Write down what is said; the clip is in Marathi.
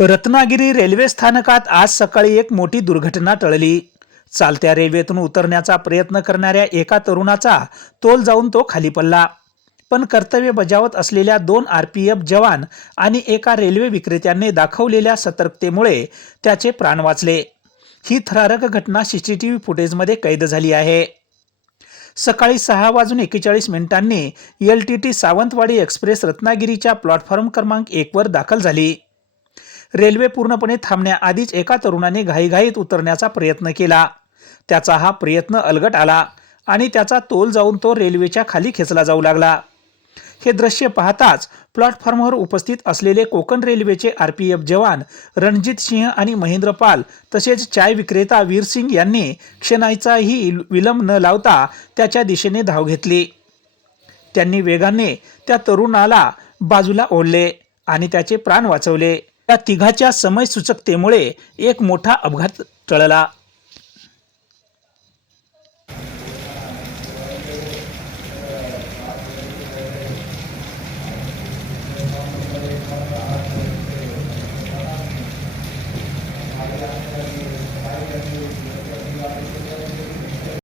रत्नागिरी रेल्वे स्थानकात आज सकाळी एक मोठी दुर्घटना टळली. चालत्या रेल्वेतून उतरण्याचा प्रयत्न करणाऱ्या एका तरुणाचा तोल जाऊन तो खाली पडला. पण कर्तव्य बजावत असलेल्या दोन आर पी एफ जवान आणि एका रेल्वे विक्रेत्यांनी दाखवलेल्या सतर्कतेमुळे त्याचे प्राण वाचले. ही थरारक घटना सीसीटीव्ही फुटेजमध्ये कैद झाली आहे. सकाळी सहा वाजून एकेचाळीस मिनिटांनी L T T Sawantwadi express रत्नागिरीच्या प्लॅटफॉर्म क्रमांक एकवर दाखल झाली. रेल्वे पूर्णपणे थांबण्याआधीच एका तरुणाने घाईघाईत उतरण्याचा प्रयत्न केला. त्याचा हा प्रयत्न अलगट आला आणि त्याचा तोल जाऊन तो रेल्वेच्या खाली खेचला जाऊ लागला. हे दृश्य पाहताच प्लॅटफॉर्मवर उपस्थित असलेले कोकण रेल्वेचे आर पी एफ जवान रणजित सिंह आणि महेंद्र पाल तसेच चाय विक्रेता वीर सिंग यांनी क्षणाचाही विलंब न लावता त्याच्या दिशेने धाव घेतली. त्यांनी वेगाने त्या तरुणाला बाजूला ओढले आणि त्याचे प्राण वाचवले. या तिघाच्या समयसूचकतेमुळे एक मोठा अपघात टळला.